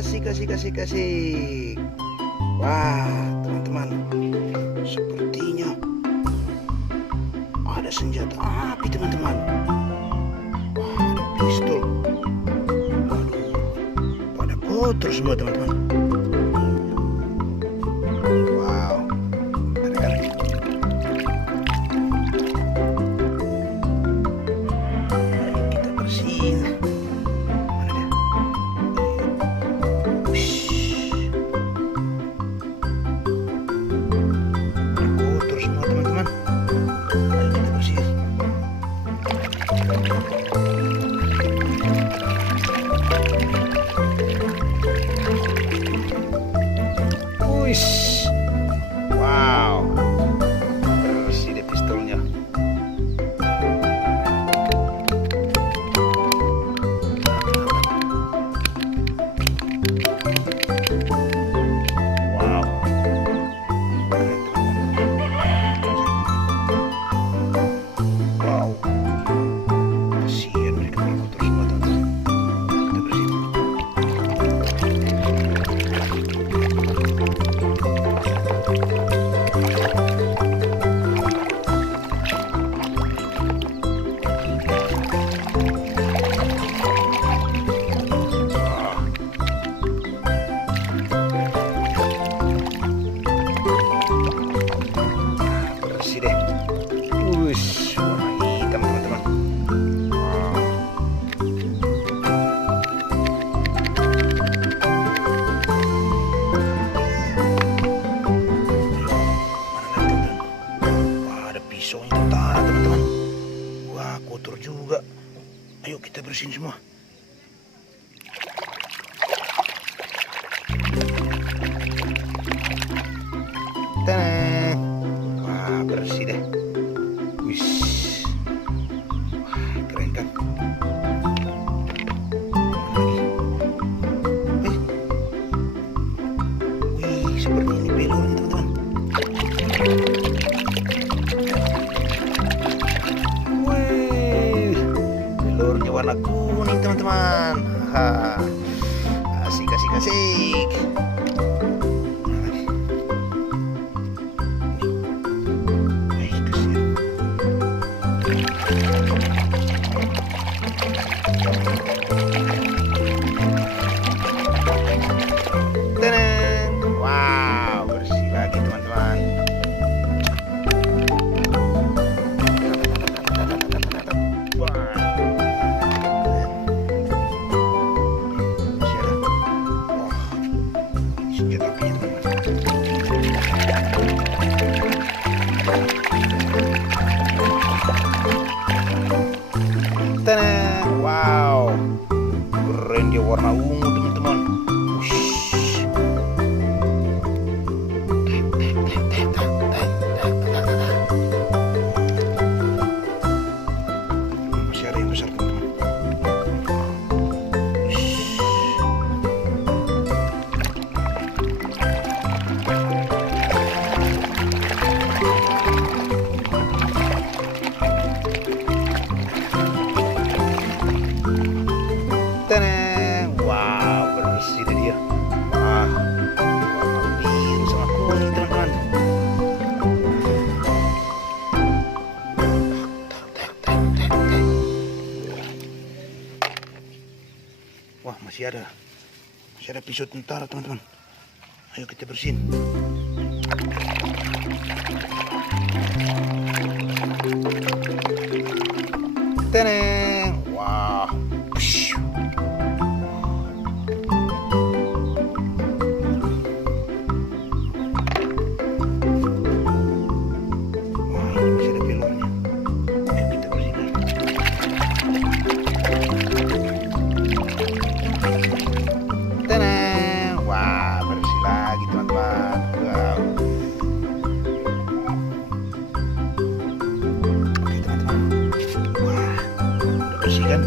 Asik, asik, asik, asik. Wah, teman-teman, sepertinya ada senjata api, teman-teman. Wah, ada pistol. Waduh, pada kotor semua, teman-teman. Wow, ada kan? Ayo kita bersihin. Mana dia? Wush. Pada kotor semua, teman-teman. Ayo kita bersihin. Wush. Wow, bersih deh pistolnya. Wow. Wow. Kasihan mereka pada kotor semua, teman-teman. Kita bersihin. Bersih deh. Wush, warna hitam, teman-teman. Wow. Mana lagi, teman-teman? Wah, ada pisau yang tentara, teman-teman. Wah, kotor juga. Ayo kita bersihin semua. Tadang. Wah, bersih deh. Wish. Wah, keren kan? Mana lagi? Wih, seperti ini pelornya, teman-teman. Wih, pelornya warna kuning, teman-teman. Ha, asik, asik, asik. Mana lagi? Wih, kasihan. Tadang. Wow, bersih lagi, teman-teman. Wah, masih ada. Wah, ini senjata apinya, teman-teman. Tadang. Wow, keren dia, warna ungu, teman-teman. Wush. Masih ada yang besar, teman-teman. Wush. Tadang. Wow, bersih deh dia. Wah, warna biru sama kuning, teman-teman. Wah, masih ada pisau tentara, teman-teman. Ayo kita bersihin. Tadang. Wah. Psh. Wah, ini masih ada pelornya. Ayo kita bersihin. Tadang. Wah, bersih lagi, teman-teman. Wow. Oke, teman-teman. Wah, udah bersih kan?